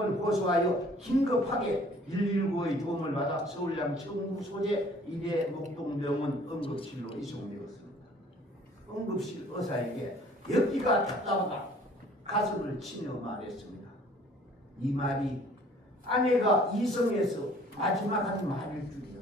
상황을 호소하여 긴급하게 119의 도움을 받아 서울양 청구 소재 1회 목동병원 응급실로 이송되었습니다. 응급실 의사에게 여기가 답답하다 가슴을 치며 말했습니다. 이 말이 아내가 이성에서 마지막 한 말일 줄이야.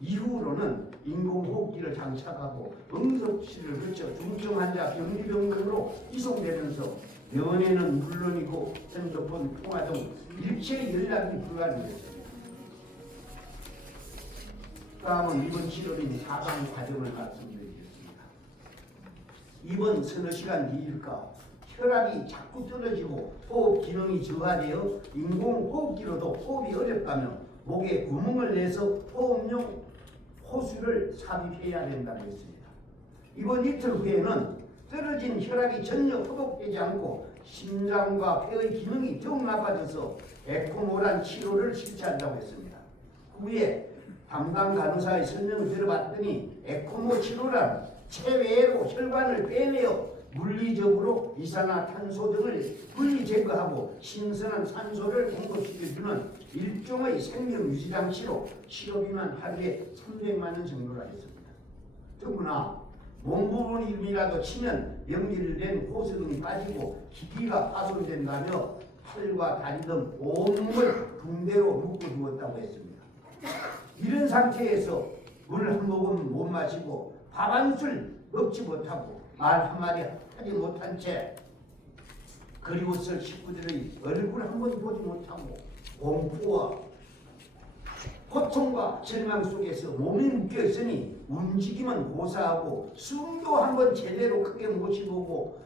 이후로는 인공호흡기를 장착하고 응급실을 거쳐 중증 환자 격리병원으로 이송되면서 면회는 물론이고 핸드폰 통화 등 일체 연락이 불가능했습니다. 다음은 입원 치료인 사방 과정을 말씀드리겠습니다. 입원 서너 시간 뒤일까 혈압이 자꾸 떨어지고 호흡 기능이 저하되어 인공호흡기로도 호흡이 어렵다며 목에 구멍을 내서 호흡용 호수를 삽입해야 된다고 했습니다. 이번 이틀 후에는 떨어진 혈압이 전혀 회복되지 않고 심장과 폐의 기능이 더욱 나빠져서 에코모란 치료를 실시한다고 했습니다. 후에 담당 간호사의 설명을 들어봤더니 에코모 치료란 체외로 혈관을 빼내어 물리적으로 이산화탄소 등을 분리 제거하고 신선한 산소를 공급시켜주는 일종의 생명유지장치로 치료비만 하루에 300만 원 정도라 했습니다. 더구나 몸 부분이라도 치면 연결된 호수 등이 빠지고 기기가 파손된다며 팔과 다리 등 온몸을 붕대로 묶어두었다고 했습니다. 이런 상태에서 물 한 모금 못 마시고 밥 한 술 먹지 못하고 말 한마디 하지 못한 채 그리웠을 식구들의 얼굴 한 번 보지 못하고 공포와 고통과 절망 속에서 몸이 묶여있으니 움직임은 고사하고 숨도 한번 제대로 크게 모셔보고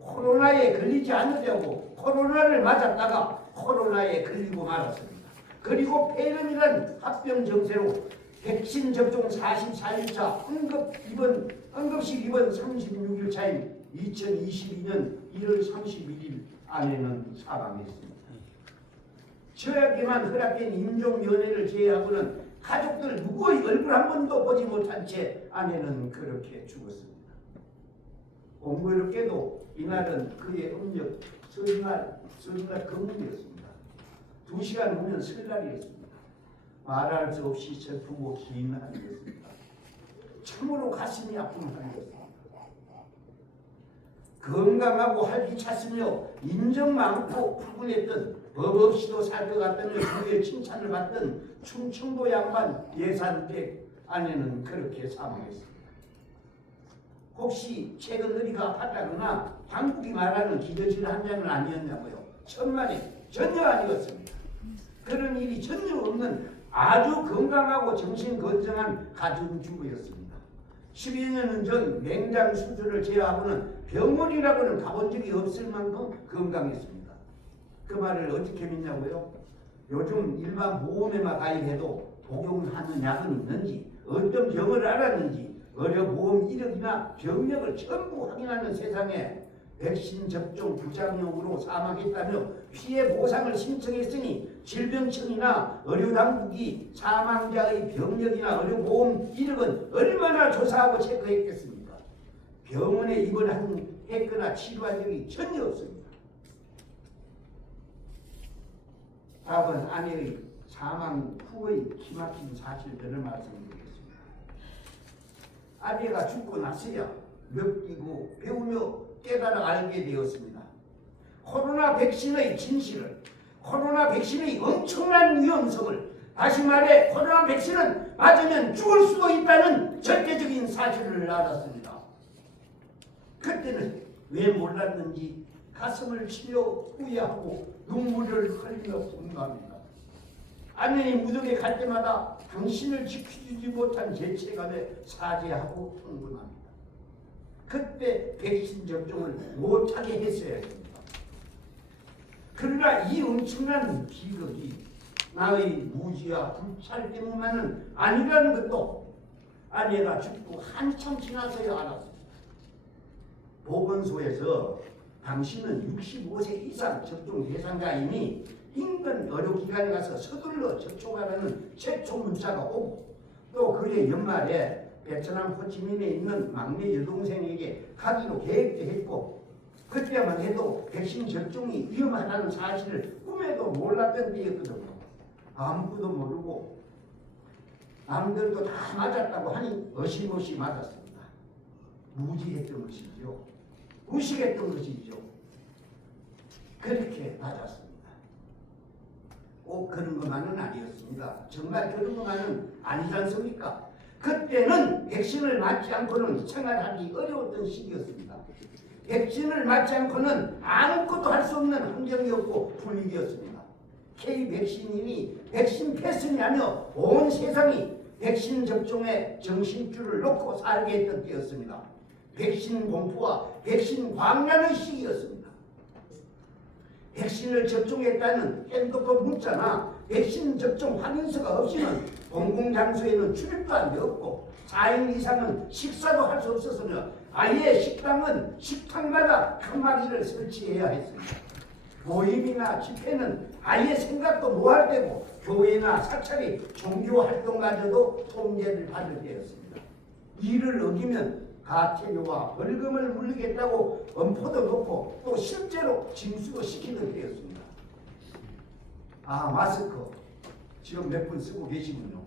코로나에 걸리지 않으려고 코로나를 맞았다가 코로나에 걸리고 말았습니다. 그리고 폐렴이란 합병 증세로 백신 접종 44일차 응급실 입원 36일차인 2022년 1월 31일 아내는 사망했습니다. 저에게만 허락된 임종면회를 제외하고는 가족들 누구의 얼굴 한 번도 보지 못한 채 아내는 그렇게 죽었습니다. 공교롭게도 이날은 그의 음력 설날 금일이었습니다. 2시간 후면 설날이었습니다. 말할 수 없이 슬프고 긴 한이었습니다. 참으로 가슴이 아픈 한이었습니다. 건강하고 활기찼으며 인정 많고 푸근했던 법 없이도 살 것 같다며 주위의 칭찬을 받던 충청도 양반 예산백 아내는 그렇게 사망했습니다. 혹시 최근 어디가 아팠다거나 한국이 말하는 기저질 환자는 아니었냐고요? 천만에 전혀 아니었습니다. 그런 일이 전혀 없는 아주 건강하고 정신 건강한 가정주부였습니다. 10여 년 전 맹장 수술을 제외하고는 병원이라고는 가본 적이 없을 만큼 건강했습니다. 그 말을 어떻게 믿냐고요? 요즘 일반 보험에만 가입해도 복용하는 약은 있는지, 어떤 병을 알았는지, 의료보험 이력이나 병력을 전부 확인하는 세상에 백신 접종 부작용으로 사망했다며 피해 보상을 신청했으니 질병청이나 의료당국이 사망자의 병력이나 의료보험 이력은 얼마나 조사하고 체크했겠습니까? 병원에 입원했거나 치료한 적이 전혀 없습니다. 다음은 아내의 사망 후의 기막힌 사실들을 말씀드리겠습니다. 아내가 죽고 나서야 느끼고 배우며 깨달아 알게 되었습니다. 코로나 백신의 진실을, 코로나 백신의 엄청난 위험성을, 다시 말해 코로나 백신은 맞으면 죽을 수도 있다는 절대적인 사실을 알았습니다. 그때는 왜 몰랐는지 가슴을 치며 후회하고 눈물을 흘리며 공감합니다. 아내의 무덤에 갈 때마다 당신을 지켜주지 못한 제 체감에 사죄하고 통분합니다. 그때 백신 접종을 못하게 했어야 됩니다. 그러나 이 엄청난 비극이 나의 무지와 불찰 때문만은 아니라는 것도 아내가 죽고 한참 지나서야 알았습니다. 보건소에서 당신은 65세 이상 접종 대상자이니 인근 의료기관에 가서 서둘러 접종하라는 최초 문자가 오고, 또 그해 연말에 베트남 호치민에 있는 막내 여동생에게 가기로 계획도 했고, 그때만 해도 백신 접종이 위험하다는 사실을 꿈에도 몰랐던 때였거든요. 아무것도 모르고 남들도 다 맞았다고 하니 어심없이 맞았습니다. 무지했던 것이죠. 무식했던 것이죠. 그렇게 맞았습니다. 꼭 그런 것만은 아니었습니다. 정말 그런 것만은 아니지 않습니까? 그때는 백신을 맞지 않고는 생활하기 어려웠던 시기였습니다. 백신을 맞지 않고는 아무것도 할 수 없는 환경이었고 분위기였습니다. K 백신이니 백신 패스냐며 온 세상이 백신 접종에 정신줄을 놓고 살게 했던 때였습니다. 백신 공포와 백신 광란의 시기였습니다. 백신을 접종했다는 핸드폰 문자나 백신 접종 확인서가 없이는 공공장소에는 출입도 안 되었고 4인 이상은 식사도 할 수 없었으며 아예 식당은 식탁마다 칸막이를 설치해야 했습니다. 모임이나 집회는 아예 생각도 못할 때고 교회나 사찰이 종교활동마저도 통제를 받을 때였습니다. 이를 어기면 가태료와 벌금을 물리겠다고 엄포도 놓고 또 실제로 징수도 시키는 때였습니다. 마스크 지금 몇 분 쓰고 계시군요.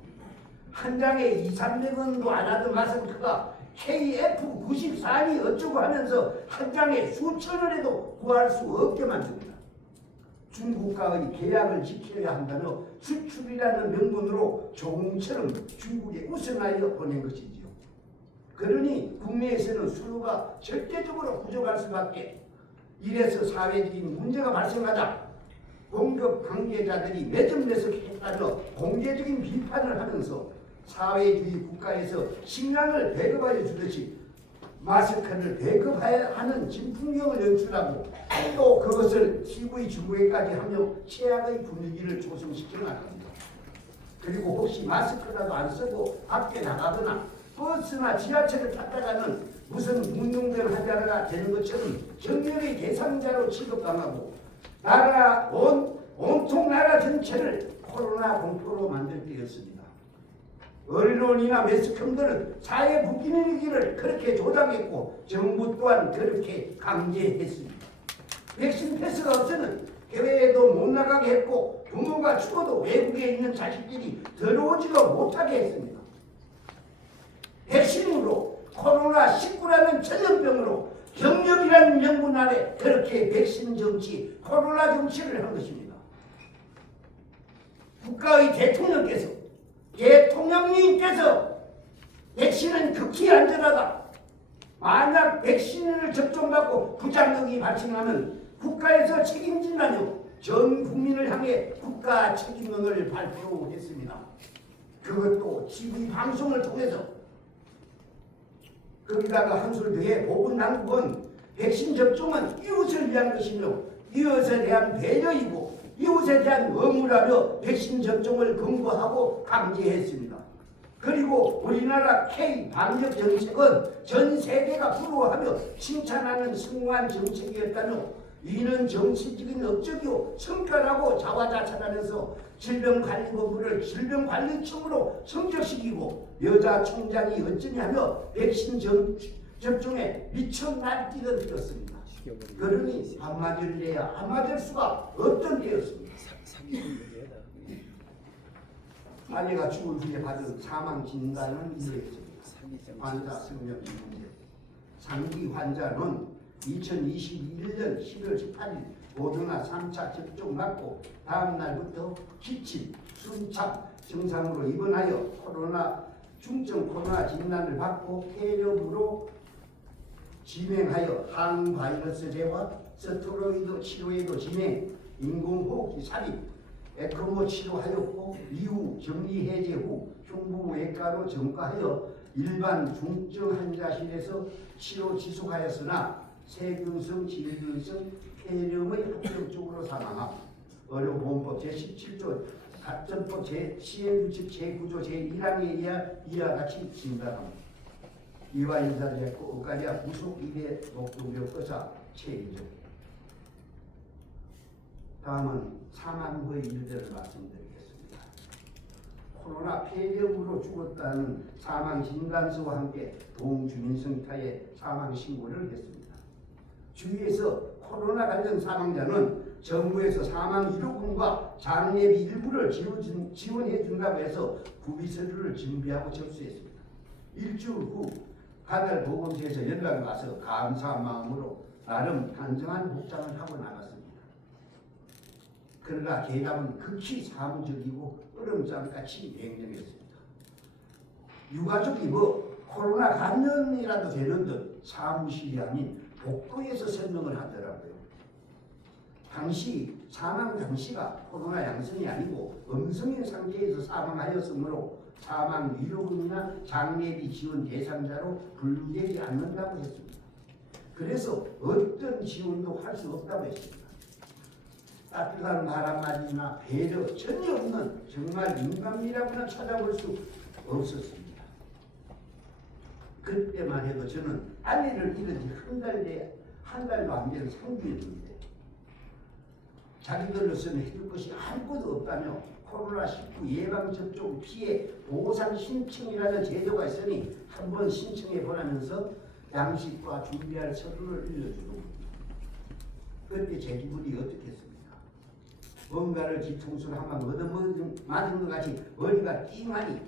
한 장에 2, 300원도 안 하던 마스크가 KF94니 어쩌고 하면서 한 장에 수천 원에도 구할 수 없게 만듭니다. 중국과의 계약을 지켜야 한다며 수출이라는 명분으로 조공처럼 중국에 우선하여 보낸 것이지요. 그러니 국내에서는 수요가 절대적으로 부족할 수밖에. 이래서 사회적인 문제가 발생하자 공급 관계자들이 매점매석했다며 공개적인 비판을 하면서 사회주의 국가에서 식량을 배급하여 주듯이 마스크를 배급해야 하는 진풍경을 연출하고 또 그것을 TV 중국에까지 하며 최악의 분위기를 조성시켜 나갑니다. 그리고 혹시 마스크라도 안 쓰고 밖에 나가거나 버스나 지하철을 탔다가는 무슨 문둥병 환자가 되는 것처럼 정렬의 대상자로 취급당하고 온통 나라 전체를 코로나 공포로 만들 때였습니다. 언론이나 매스컴들은 사회 부기능이기를 그렇게 조장했고 정부 또한 그렇게 강제했습니다. 백신 패스가 없으면 해외에도 못 나가게 했고 부모가 죽어도 외국에 있는 자식들이 들어오지도 못하게 했습니다. 백신으로 코로나19라는 전염병으로 경력이라는 명분 아래 그렇게 백신 정치, 코로나 정치를 한 것입니다. 국가의 대통령님께서 백신은 극히 안전하다. 만약 백신을 접종받고 부작용이 발생하면 국가에서 책임진다며 전 국민을 향해 국가 책임론을 발표했습니다. 그것도 TV 방송을 통해서. 거기다가 한술 더해 보건당국은 백신 접종은 이웃을 위한 것이며 이웃에 대한 배려이고 이웃에 대한 의무라며 백신 접종을 권고하고 강제했습니다. 그리고 우리나라 K 방역 정책은 전 세계가 부러워하며 칭찬하는 성공한 정책이었다며 이는 정치적인 업적이요 성과라고 자화자찬하면서 질병관리본부를 질병관리청으로 성적시키고 여자 총장이 어쩌냐며 백신 접종에 미쳐 날뛰던 때였습니다. 그러니 안 맞을래야 안 맞을 수가 없던 때였습니다. 아내가 죽은 후에 받은 사망 진단은 이러했습니다. 환자 생명 문제. 상기 환자는 2021년 11월 18일 모더나 3차 접종 맞고 다음 날부터 기침, 숨참 증상으로 입원하여 중증 코로나 진단을 받고 폐렴으로 진행하여 항바이러스제와 스테로이드 치료에도 진행, 인공호흡기 삽입, 에크모 치료하였고 이후 격리해제 후 흉부외과로 전과하여 일반 중증 환자실에서 치료 지속하였으나 세균성, 질균성 폐렴의 합병증으로 사망함. 의료보험법 제17조 가점법 시행규칙 제9조 제1항에 이와 같이 진단합니다. 이와 인사를 했고 의과대학 부속 이대 목동교과사 최인정. 다음은 사망 후의 일들을 말씀드리겠습니다. 코로나 폐렴으로 죽었다는 사망 진단서와 함께 동주민센터에 사망 신고를 했습니다. 주위에서 코로나 관련 사망자는 정부에서 사망 의료금과 장례비 일부를 지원해 준다고 해서 구비서류를 준비하고 접수했습니다. 일주일 후 가달보건소에서 연락이 와서 감사한 마음으로 나름 단정한 복장을 하고 나갔습니다. 그러나 대답은 극히 사무적이고 얼음장같이 냉정했습니다. 유가족이 코로나 감염이라도 되는 듯 사무실이 아닌 복도에서 설명을 하더라고요. 당시 사망 당시가 코로나 양성이 아니고 음성인 상태에서 사망하였으므로 사망 위로금이나 장례비 지원 대상자로 분류되지 않는다고 했습니다. 그래서 어떤 지원도 할 수 없다고 했습니다. 따뜻한 말 한마디나 배려 전혀 없는 정말 인간미라고나 찾아볼 수 없었습니다. 그때만 해도 저는 아내를 잃은 지 한 달도 안 된 상주였는데 자기들로서는 해줄 것이 아무것도 없다며 코로나19 예방접종 피해 보상 신청이라는 제도가 있으니 한번 신청해 보라면서 양식과 준비할 서류를 일러주는 겁니다. 그때 제 기분이 어떻겠습니까? 뭔가를 뒤통수를 한 방 얻어맞은 것 같이 머리가 띵하니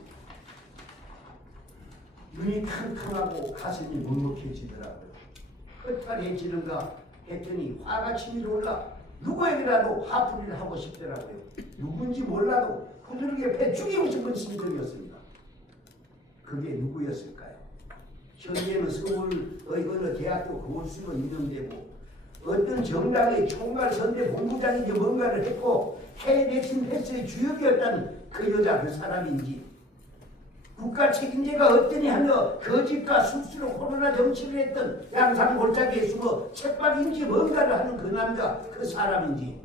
눈이 캄캄하고 가슴이 먹먹해지더라고요. 끝까지해지는가 했더니 화가 치밀어 올라 누구에게라도 화풀이를 하고 싶더라고요. 누군지 몰라도 그들에게 배 죽이고 싶은 심정이었습니다. 그게 누구였을까요? 현재는 서울의 어느 대학교 교수로 임명되고 어떤 정당의 총괄 선대 본부장인지 뭔가를 했고 해외 백신 패스의 주역이었다는 그 여자 그 사람인지 국가 책임제가 어떠니 하며 거짓과 수수로 코로나 정치를 했던 양산 골짜기에 숨어 책박인지 뭔가를 하는 그 남자 그 사람인지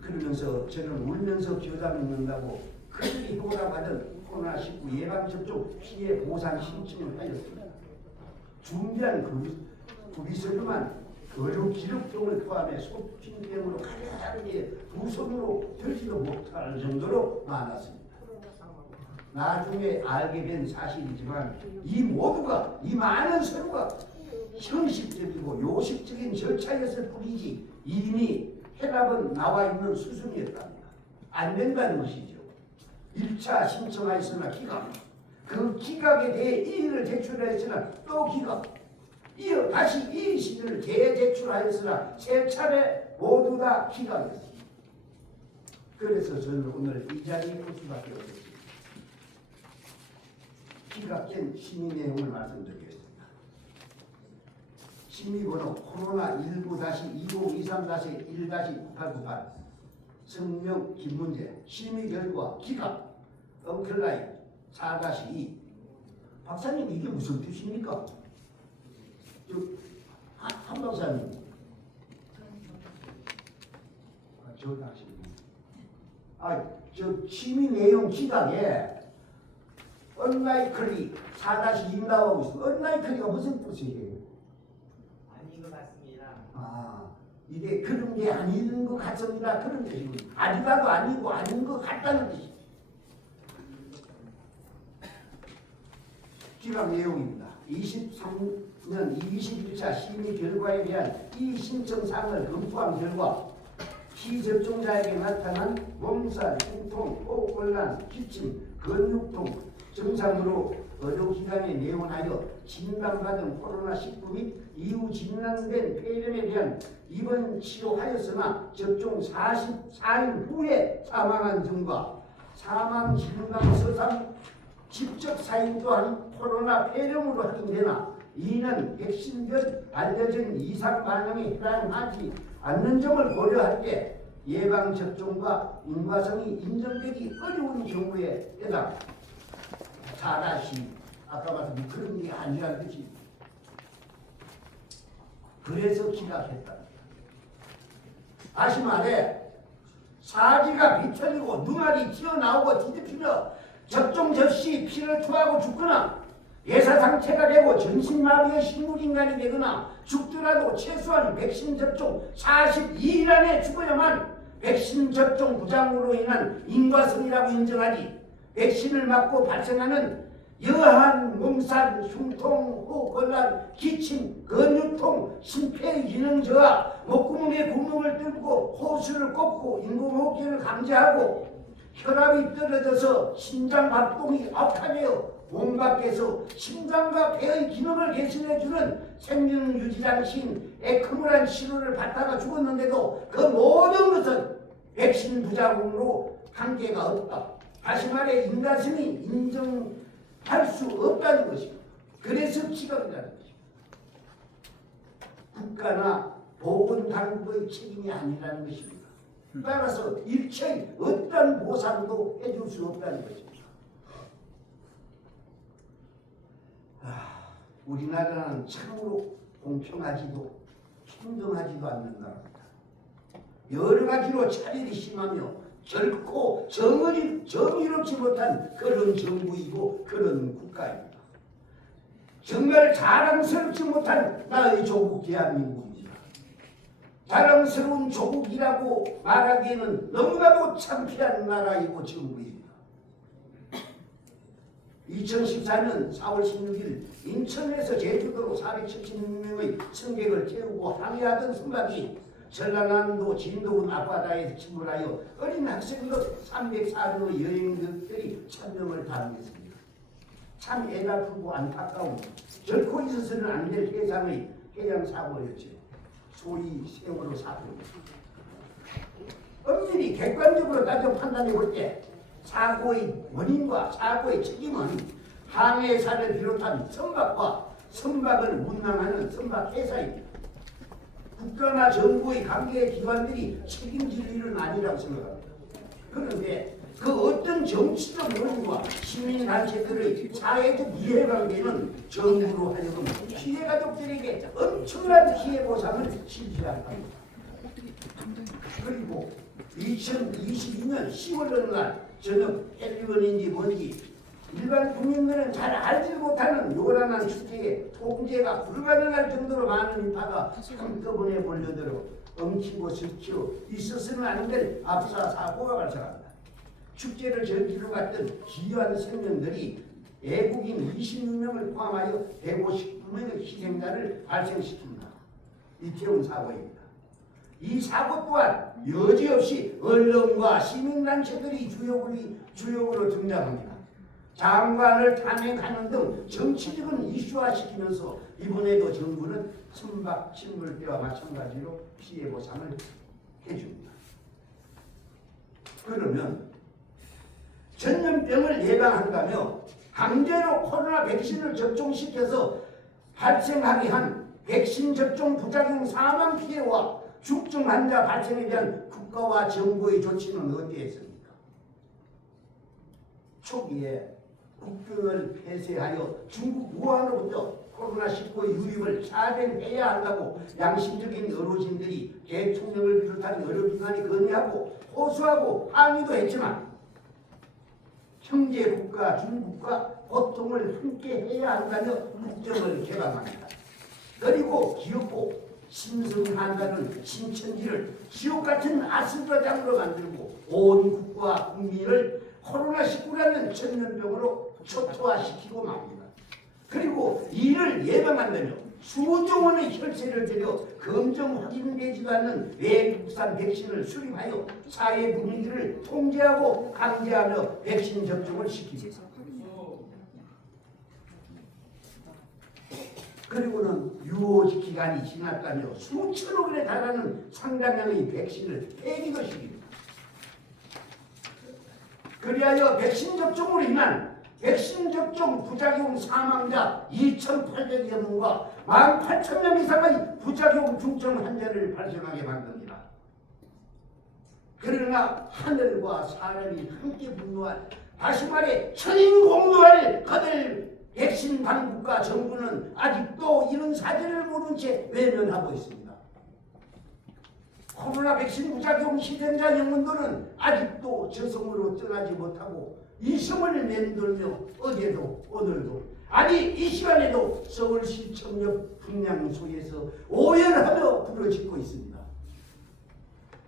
그러면서 저는 울면서 겨자 먹는다고 그들이 해오라고 하던 코로나19 예방접종 피해 보상 신청을 하였습니다. 준비한 구비서류만 의료 기록 등을 포함해 소핑병으로 가득하게 두 손으로 들지도 못할 정도로 많았습니다. 나중에 알게 된 사실이지만 이 모두가 이 많은 서류가 형식적이고 요식적인 절차였을 뿐이지 이미 해답은 나와 있는 수순이었답니다. 안 된다는 것이죠. 1차 신청하였으나 기각, 그 기각에 대해 이의를 제출하였으나 또 기각, 이어 다시 이의 시를 재제출하였으나 세 차례 모두 다 기각이었습니다. 그래서 저는 오늘 이 자리에 올 수밖에 없었습니다. 기각된 심의 내용을 말씀드리겠습니다. 심의번호 코로나19-2023-1-9898 성명 김문재 심의 결과 기각 엉클라인 4-2 박사님 이게 무슨 뜻입니까? 한 박사님 저 다시 저 심의 내용 기각에 unlikely 4-2 나오고 있어. unlikely가 무슨 뜻이에요? 아닌 것 같습니다. 이게 그런 게 아닌 것 같습니다. 그런 뜻이고 아니다도 아니고 아닌 것 같다는 뜻이. 기각 내용입니다. 23년 21차 심의 결과에 대한 이 신청사항을 검토한 결과 피접종자에게 나타난 몸살, 통통, 호흡곤란, 기침, 근육통 증상으로 의료기관에 내원하여 진단받은 코로나19 및 이후 진단된 폐렴에 대한 입원 치료하였으나 접종 44일 후에 사망한 증과 사망 진단서상 직접 사인 또한 코로나 폐렴으로 확인되나 이는 백신 전 알려진 이상 반응에 해당하지 않는 점을 고려할 때 예방접종과 인과성이 인정되기 어려운 경우에 해당 4-2 아까 말씀 그런 게 아니라는 뜻이 그래서 기각했다. 다시 말해 사지가 비틀리고 눈알이 튀어나오고 뒤집히며 접종 접시 피를 토하고 죽거나 예사상체가 되고 전신마비의 식물인간이 되거나 죽더라도 최소한 백신 접종 42일 안에 죽어야만 백신 접종 부작용으로 인한 인과성이라고 인정하지 백신을 맞고 발생하는 여한, 몸살, 흉통, 호흡곤란, 기침, 근육통, 심폐 기능 저하, 목구멍에 구멍을 뚫고 호수를 꽂고 인공호흡기를 감지하고 혈압이 떨어져서 심장 박동이 악화되어 몸 밖에서 심장과 폐의 기능을 개선해주는 생명유지장치인 에크모란 치료를 받다가 죽었는데도 그 모든 것은 백신 부작용으로 한계가 없다. 다시 말해 인간성이 인정할 수 없다는 것입니다. 그래서 치료한다는 것입니다. 국가나 보건당국의 책임이 아니라는 것입니다. 따라서 일체의 어떤 보상도 해줄 수 없다는 것입니다. 우리나라는 참으로 공평하지도 평등하지도 않는 나라입니다. 여러 가지로 차별이 심하며 결코 정의롭지 못한 그런 정부이고 그런 국가입니다. 정말 자랑스럽지 못한 나의 조국 대한민국입니다. 자랑스러운 조국이라고 말하기에는 너무나도 창피한 나라이고 정부입니다. 2014년 4월 16일 인천에서 제주도로 476명의 승객을 태우고 항해하던 선박이 전라남도 진도군 앞바다에 침몰하여 어린 학생들 304명의 여행객들이 천명을 당했습니다. 참 애가쁘고 안타까운 결코 있어서는 안 될 해상의 해양사고였죠. 소위 세월호 사고입니다. 엄밀히 객관적으로 따져 판단해 볼 때 사고의 원인과 사고의 책임은 항해사를 비롯한 선박과 선박을 운항하는 선박회사입니다. 국가나 정부의 관계 기관들이 책임질 일은 아니라고 생각합니다. 그런데 그 어떤 정치적 원인과 시민단체들의 사회적 이해관계는 정부로 하여금 피해 가족들에게 엄청난 피해 보상을 실시할 겁니다. 그리고 2022년 10월 어느 날 저녁 헬리원인지 뭔지 일반 국민들은 잘 알지 못하는 요란한 축제에 통제가 불가능할 정도로 많은 인파가 한꺼번에 몰려들어 엉키고 설키고 있어서는 안 될 압사 사고가 발생합니다. 축제를 즐기러 갔던 귀한 생명들이 애국인 26명을 포함하여 159명의 희생자를 발생시킵니다. 이태원 사고입니다. 이 사고 또한 여지없이 언론과 시민단체들이 주역으로 등장합니다. 장관을 탄핵하는 등 정치적인 이슈화시키면서 이번에도 정부는 선박 침몰 때와 마찬가지로 피해 보상을 해줍니다. 그러면 전염병을 예방한다며 강제로 코로나 백신을 접종시켜서 발생하게 한 백신 접종 부작용 사망 피해와 중증 환자 발생에 대한 국가와 정부의 조치는 어디였습니까? 초기에 국경을 폐쇄하여 중국 우한으로부터 코로나19 유입을 차단해야 한다고 양심적인 의료진들이 대통령을 비롯한 의료기관이 건의하고 호소하고 항의도 했지만 형제국가 중국과 고통을 함께 해야 한다며 국정을 개방합니다. 그리고 기업고 신성한다는 신천지를 지옥같은 아스라장으로 만들고 온 국가와 국민을 코로나19라는 전염병으로 초토화시키고 맙니다. 그리고 이를 예방한다며 수조 원의 혈세를 들여 검증 확인되지도 않는 외국산 백신을 수립하여 사회 분위기를 통제하고 강제하며 백신 접종을 시킵니다. 그리고는 유효 기간이 지났다며 수천억에 달하는 상당량의 백신을 폐기도 시킵니다. 그리하여 백신 접종으로 인한 백신 접종 부작용 사망자 2,800여 명과 18,000명 이상의 부작용 중증 환자를 발생하게 만듭니다. 그러나 하늘과 사람이 함께 분노할, 다시 말해 천인공노할 그들 백신 당국과 정부는 아직도 이런 사실을 모른 채 외면하고 있습니다. 코로나 백신 부작용 희생자 영혼들은 아직도 저승으로 떠나지 못하고 이승을 맴돌며 어제도 오늘도, 아니 이 시간에도 서울시청 옆 분향소에서 오열하며 부르짖고 있습니다.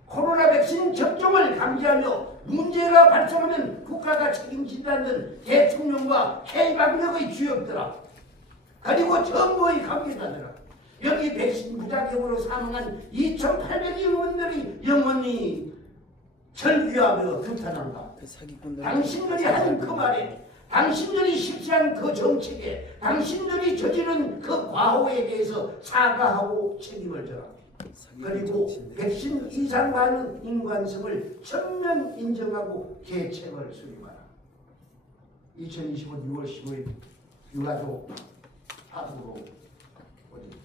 코로나 백신 접종을 감지하며 문제가 발생하면 국가가 책임진다는 대통령과 해방력의 주역들아, 그리고 정부의 관계자들아, 여기 백신 부작용으로 사망한 2,800여 의원들이 영원히 절규하며 규탄한다. 당신들이 한 그 말에, 당신들이 실시한 그 정책에, 당신들이 저지른 그 과오에 대해서 사과하고 책임을 져라. 그리고 백신 이상 반응 인관성을 전면 인정하고 계책을 수립하라. 2025년 6월 15일 유가족 파동으로 어디